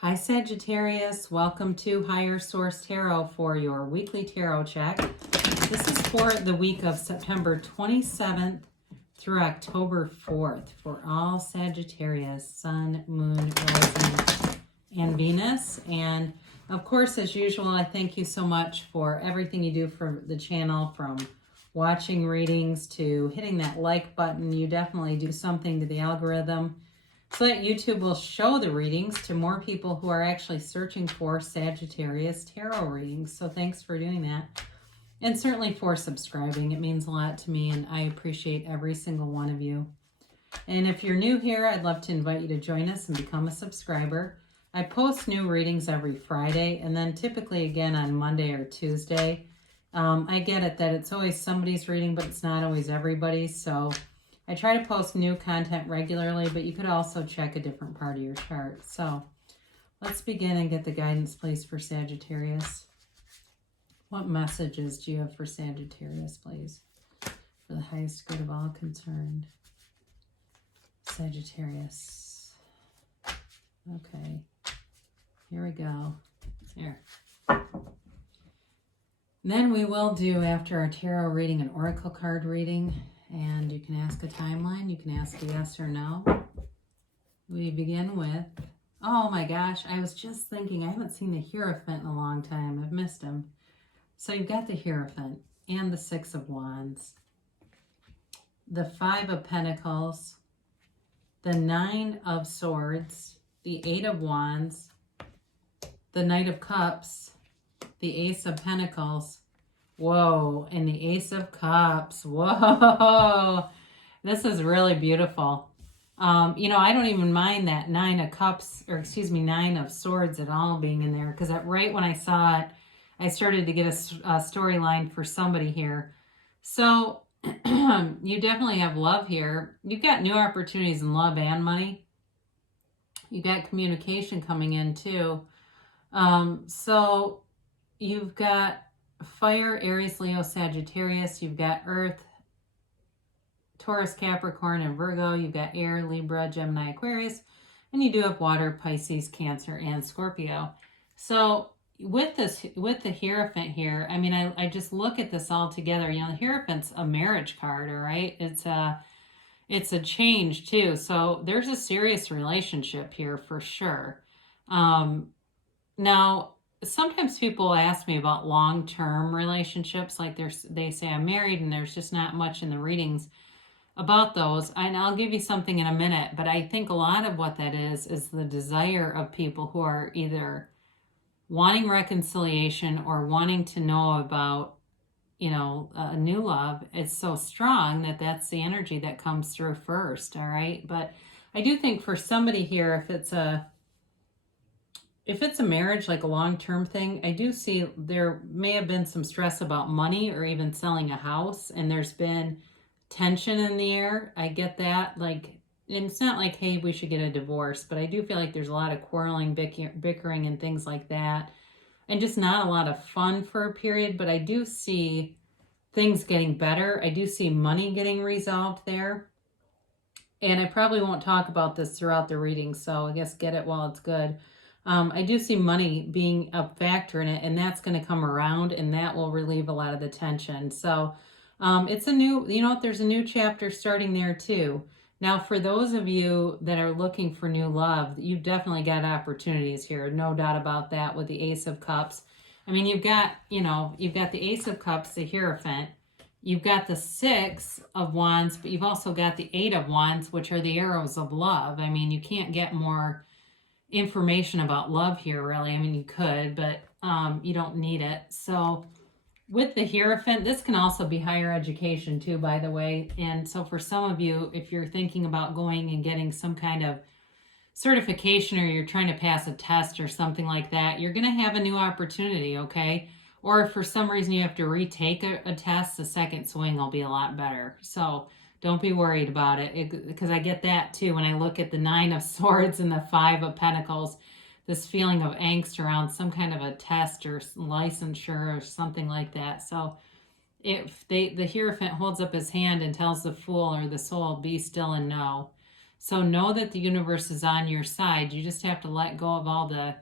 Hi Sagittarius, welcome to Higher Source Tarot for your weekly tarot check. This is for the week of September 27th through October 4th for all Sagittarius, Sun, Moon, Rising, and Venus. And of course, as usual, I thank you so much for everything you do for the channel, from watching readings to hitting that like button. You definitely do something to the algorithm so that YouTube will show the readings to more people who are actually searching for Sagittarius tarot readings. So thanks for doing that. And certainly for subscribing. It means a lot to me, and I appreciate every single one of you. And if you're new here, I'd love to invite you to join us and become a subscriber. I post new readings every Friday, and then typically again on Monday or Tuesday. I get it that it's always somebody's reading, but it's not always everybody's. So I try to post new content regularly, but you could also check a different part of your chart. So let's begin and get the guidance, please, for Sagittarius. What messages do you have for Sagittarius, please, for the highest good of all concerned? Sagittarius. Okay, here we go. Here. Then we will do, after our tarot reading, an oracle card reading. And you can ask a timeline. You can ask a yes or no. We begin with, oh my gosh, I was just thinking, I haven't seen the Hierophant in a long time. I've missed him. So you've got the Hierophant and the Six of Wands, the Five of Pentacles, the Nine of Swords, the Eight of Wands, the Knight of Cups, the Ace of Pentacles. Whoa, and the Ace of Cups. Whoa, this is really beautiful. You know, I don't even mind that Nine of Cups, or excuse me, Nine of Swords at all being in there, because right when I saw it, I started to get a storyline for somebody here. So you definitely have love here. You've got new opportunities in love and money. You've got communication coming in too. So you've got Fire, Aries, Leo, Sagittarius. You've got Earth, Taurus, Capricorn, and Virgo. You've got Air, Libra, Gemini, Aquarius. And you do have Water, Pisces, Cancer, and Scorpio. So with the Hierophant here, I mean, I just look at this all together. You know, the Hierophant's a marriage card, all right? It's a change too. So there's a serious relationship here for sure. Now, sometimes people ask me about long-term relationships, like they say I'm married and there's just not much in the readings about those. And I'll give you something in a minute, but I think a lot of what that is the desire of people who are either wanting reconciliation or wanting to know about, you know, a new love. It's so strong that that's the energy that comes through first, all right? But I do think for somebody here, if it's a marriage, like a long-term thing, I do see there may have been some stress about money or even selling a house, and there's been tension in the air. I get that. Like, and it's not like, hey, we should get a divorce, but I do feel like there's a lot of quarreling, bickering, and things like that, and just not a lot of fun for a period. But I do see things getting better. I do see money getting resolved there. And I probably won't talk about this throughout the reading, so I guess get it while it's good. I do see money being a factor in it, and that's going to come around, and that will relieve a lot of the tension. So it's a new, you know what, there's a new chapter starting there too. Now, for those of you that are looking for new love, you've definitely got opportunities here. No doubt about that with the Ace of Cups. I mean, you've got the Ace of Cups, the Hierophant. You've got the Six of Wands, but you've also got the Eight of Wands, which are the arrows of love. I mean, you can't get more information about love here, really. I mean, you could, but you don't need it. So with the Hierophant, this can also be higher education too, by the way. And so for some of you, if you're thinking about going and getting some kind of certification, or you're trying to pass a test or something like that, you're going to have a new opportunity, okay? Or if for some reason you have to retake a test, the second swing will be a lot better. So don't be worried about it, because I get that too when I look at the Nine of Swords and the Five of Pentacles, this feeling of angst around some kind of a test or licensure or something like that. So if the Hierophant holds up his hand and tells the Fool or the Soul, be still and know. So know that the universe is on your side. You just have to let go of all the,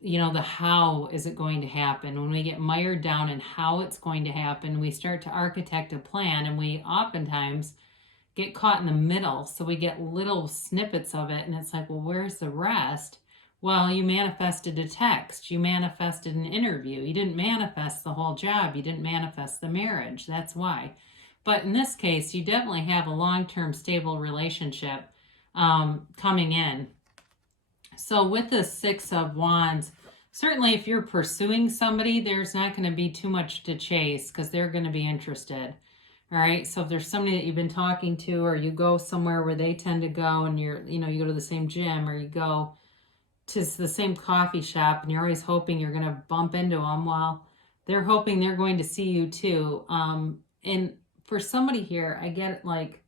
the how is it going to happen. When we get mired down in how it's going to happen, we start to architect a plan, and we oftentimes get caught in the middle. So we get little snippets of it, and it's like, well, where's the rest? Well, you manifested a text, you manifested an interview, you didn't manifest the whole job, you didn't manifest the marriage. That's why. But in this case, you definitely have a long-term stable relationship coming in. So with the Six of Wands, certainly if you're pursuing somebody, there's not going to be too much to chase because they're going to be interested. All right. So if there's somebody that you've been talking to, or you go somewhere where they tend to go, and you go to the same gym, or you go to the same coffee shop, and you're always hoping you're going to bump into them, well, they're hoping they're going to see you too. And for somebody here, I get like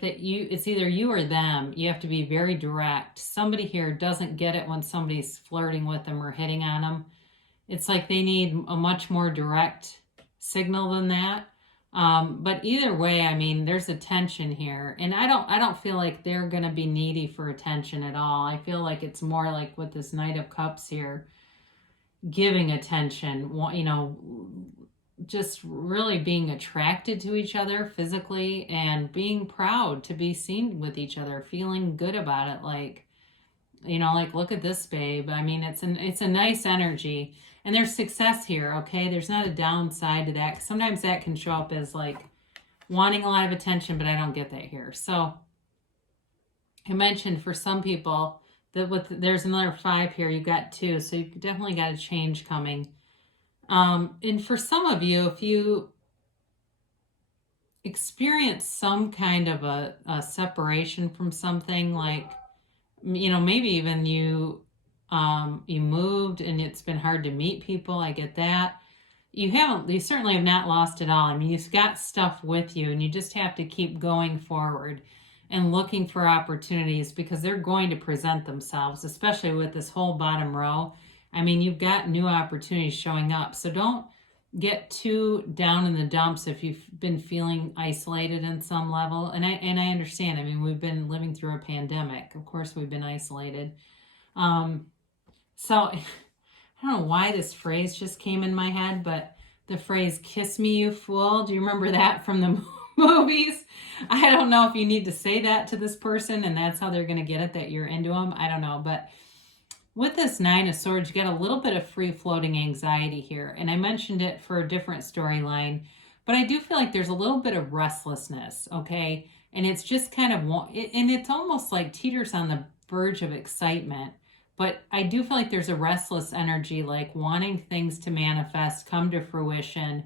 that it's either you or them. You have to be very direct. Somebody here doesn't get it when somebody's flirting with them or hitting on them. It's like they need a much more direct signal than that. But either way, I mean, there's a tension here, and I don't feel like they're going to be needy for attention at all. I feel like it's more like with this Knight of Cups here, giving attention, just really being attracted to each other physically, and being proud to be seen with each other, feeling good about it. Like, like, look at this, babe. I mean, it's a nice energy. And there's success here, okay? There's not a downside to that. Sometimes that can show up as like wanting a lot of attention, but I don't get that here. So I mentioned for some people that there's another 5 here. You've got 2, so you've definitely got a change coming. And for some of you, if you experience some kind of a separation from something, like, maybe even you moved and it's been hard to meet people. I get that. You certainly have not lost it all. I mean, you've got stuff with you, and you just have to keep going forward and looking for opportunities, because they're going to present themselves, especially with this whole bottom row. I mean, you've got new opportunities showing up. So don't get too down in the dumps if you've been feeling isolated in some level. And I understand. I mean, we've been living through a pandemic. Of course, we've been isolated. So I don't know why this phrase just came in my head, but the phrase, "kiss me, you fool." Do you remember that from the movies? I don't know if you need to say that to this person and that's how they're going to get it, that you're into them. I don't know. But with this 9 of Swords, you get a little bit of free-floating anxiety here. And I mentioned it for a different storyline, but I do feel like there's a little bit of restlessness, okay? And it's just kind of, and it's almost like teeters on the verge of excitement. But I do feel like there's a restless energy, like wanting things to manifest, come to fruition,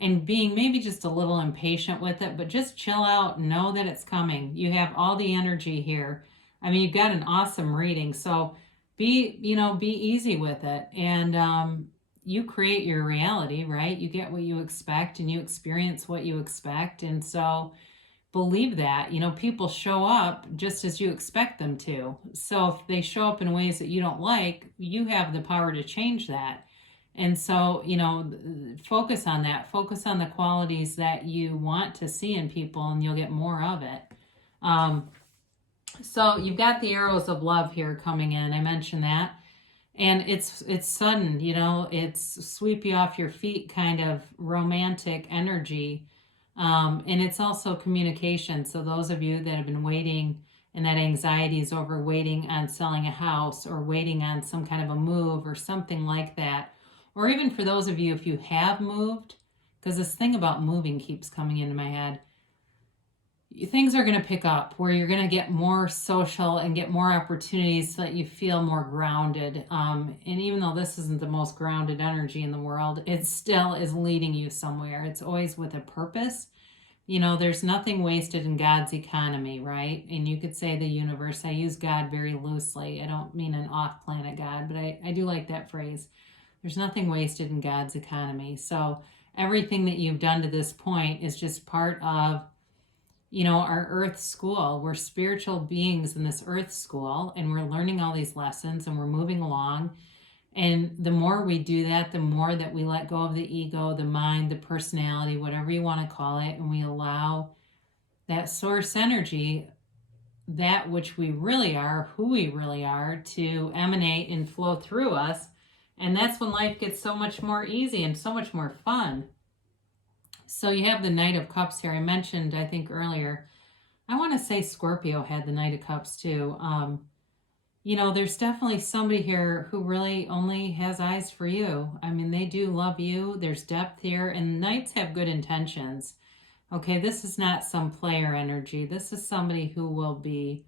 and being maybe just a little impatient with it, but just chill out, know that it's coming. You have all the energy here. I mean, you've got an awesome reading, so be easy with it. And you create your reality, right? You get what you expect, and you experience what you expect. And so believe that, people show up just as you expect them to. So if they show up in ways that you don't like, you have the power to change that. And so, focus on that. Focus on the qualities that you want to see in people, and you'll get more of it. So you've got the arrows of love here coming in. I mentioned that. And it's sudden, it's sweep you off your feet kind of romantic energy. And it's also communication. So those of you that have been waiting, and that anxiety is over waiting on selling a house, or waiting on some kind of a move or something like that. Or even for those of you, if you have moved, because this thing about moving keeps coming into my head, things are going to pick up where you're going to get more social and get more opportunities so that you feel more grounded. And even though this isn't the most grounded energy in the world, it still is leading you somewhere. It's always with a purpose. There's nothing wasted in God's economy, right? And you could say the universe. I use God very loosely. I don't mean an off-planet God, but I do like that phrase. There's nothing wasted in God's economy. So everything that you've done to this point is just part of our earth school. We're spiritual beings in this earth school, and we're learning all these lessons, and we're moving along. And the more we do that, the more that we let go of the ego, the mind, the personality, whatever you want to call it, and we allow that source energy that which we really are, who we really are, to emanate and flow through us. And that's when life gets so much more easy and so much more fun. So you have the Knight of Cups here. I mentioned, I think earlier, I want to say Scorpio had the Knight of Cups too. There's definitely somebody here who really only has eyes for you. I mean, they do love you. There's depth here, and Knights have good intentions. Okay, this is not some player energy. This is somebody who will be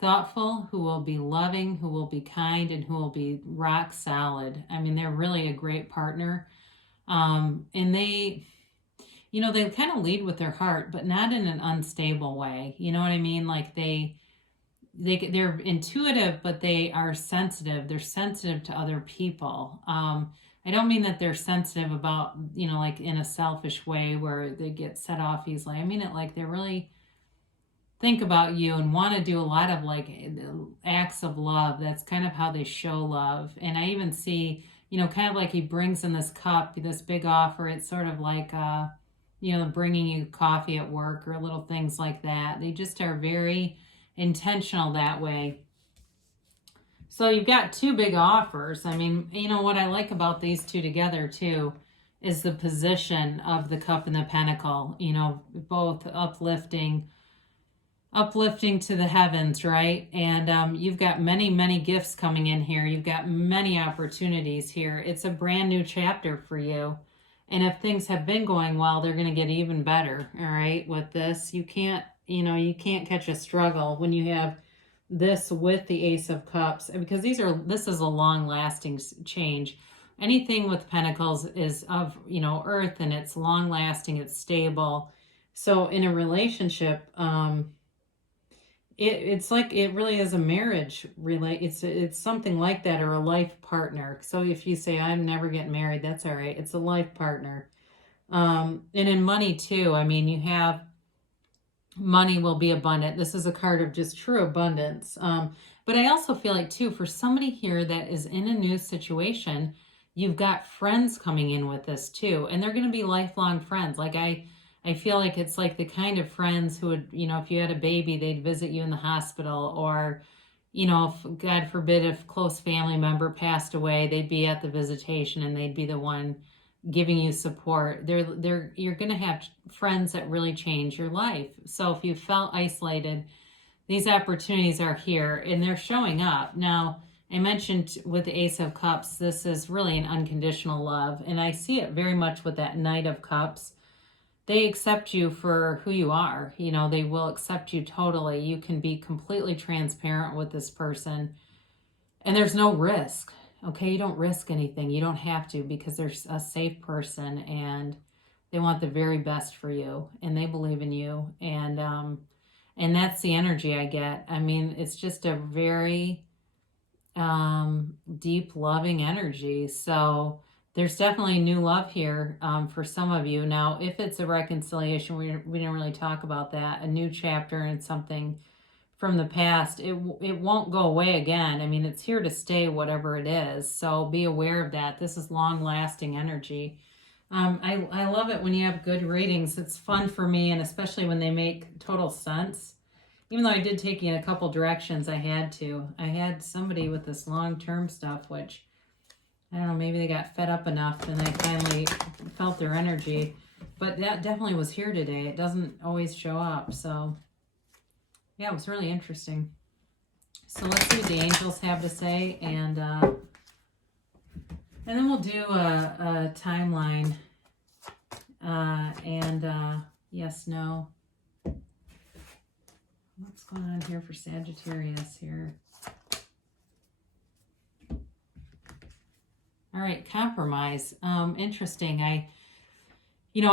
thoughtful, who will be loving, who will be kind, and who will be rock solid. I mean, they're really a great partner. And they kind of lead with their heart, but not in an unstable way. You know what I mean? Like they're intuitive, but they are sensitive. They're sensitive to other people. I don't mean that they're sensitive about, like in a selfish way where they get set off easily. I mean it like they really think about you and want to do a lot of like acts of love. That's kind of how they show love. And I even see, kind of like he brings in this cup, this big offer. It's sort of like, bringing you coffee at work or little things like that. They just are very intentional that way. So you've got two big offers. I mean, what I like about these two together too is the position of the cup and the pentacle, both uplifting to the heavens, right? And you've got many, many gifts coming in here. You've got many opportunities here. It's a brand new chapter for you. And if things have been going well, they're going to get even better, all right, with this. You can't catch a struggle when you have this with the Ace of Cups, because this is a long-lasting change. Anything with Pentacles is of, earth, and it's long-lasting, it's stable. So in a relationship, it's like it really is a marriage. It's something like that, or a life partner. So if you say, I'm never getting married, that's all right. It's a life partner. And in money too, I mean, you have money will be abundant. This is a card of just true abundance. But I also feel like too, for somebody here that is in a new situation, you've got friends coming in with this too, and they're going to be lifelong friends. Like I feel like it's like the kind of friends who would, if you had a baby, they'd visit you in the hospital, or, if God forbid, if a close family member passed away, they'd be at the visitation and they'd be the one giving you support. You're going to have friends that really change your life. So if you felt isolated, these opportunities are here and they're showing up. Now, I mentioned with the Ace of Cups, this is really an unconditional love. And I see it very much with that Knight of Cups. They accept you for who you are. They will accept you totally. You can be completely transparent with this person. And there's no risk. Okay, you don't risk anything. You don't have to, because they're a safe person and they want the very best for you and they believe in you. And that's the energy I get. I mean, it's just a very deep, loving energy. So there's definitely new love here for some of you. Now, if it's a reconciliation, we didn't really talk about that, a new chapter and something from the past, it won't go away again. I mean, it's here to stay, whatever it is. So be aware of that. This is long-lasting energy. I love it when you have good readings. It's fun for me, and especially when they make total sense. Even though I did take you in a couple directions, I had to. I had somebody with this long-term stuff, which, I don't know, maybe they got fed up enough and I finally felt their energy. But that definitely was here today. It doesn't always show up, so yeah, it was really interesting. So let's see what the angels have to say, and then we'll do a timeline, and yes, no. What's going on here for Sagittarius here? All right, compromise. Interesting. I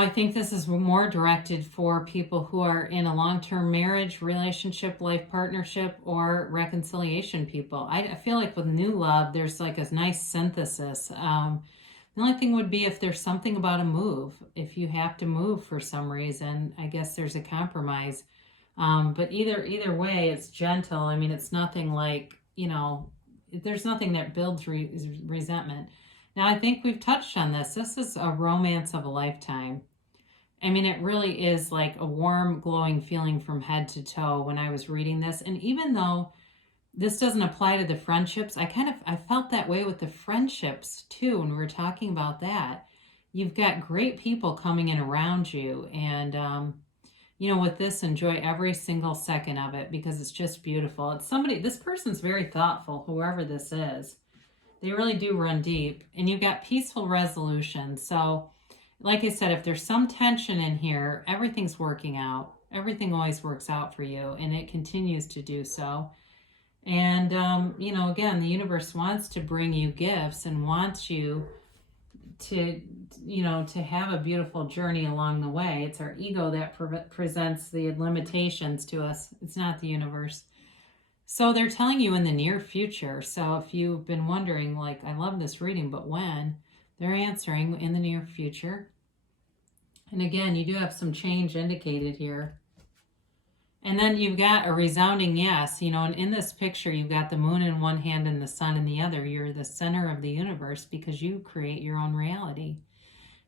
think this is more directed for people who are in a long-term marriage, relationship, life partnership, or reconciliation people. I feel like with new love, there's like a nice synthesis. The only thing would be if there's something about a move. If you have to move for some reason, I guess there's a compromise. But either way, it's gentle. I mean, it's nothing like, there's nothing that builds resentment. Now, I think we've touched on this. This is a romance of a lifetime. I mean, it really is like a warm, glowing feeling from head to toe when I was reading this. And even though this doesn't apply to the friendships, I felt that way with the friendships too when we were talking about that. You've got great people coming in around you, and with this, enjoy every single second of it because it's just beautiful. It's somebody, this person's very thoughtful, whoever this is. They really do run deep, and you've got peaceful resolution. So, like I said, if there's some tension in here, everything's working out. Everything always works out for you, and it continues to do so. And, again, the universe wants to bring you gifts and wants you to have a beautiful journey along the way. It's our ego that presents the limitations to us. It's not the universe. So they're telling you in the near future. So if you've been wondering, like, I love this reading, but when? They're answering in the near future. And again, you do have some change indicated here. And then you've got a resounding yes, and in this picture, you've got the moon in one hand and the sun in the other. You're the center of the universe because you create your own reality.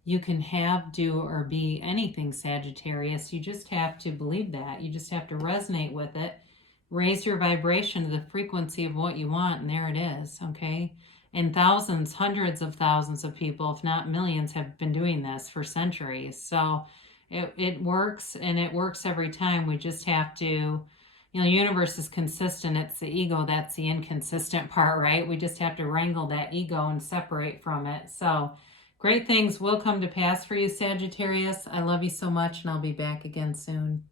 You can have, do, or be anything, Sagittarius. You just have to believe that. You just have to resonate with it. Raise your vibration to the frequency of what you want, and there it is, okay? And thousands, hundreds of thousands of people, if not millions, have been doing this for centuries. So it works, and it works every time. We just have to, the universe is consistent. It's the ego that's the inconsistent part, right? We just have to wrangle that ego and separate from it. So great things will come to pass for you, Sagittarius. I love you so much, and I'll be back again soon.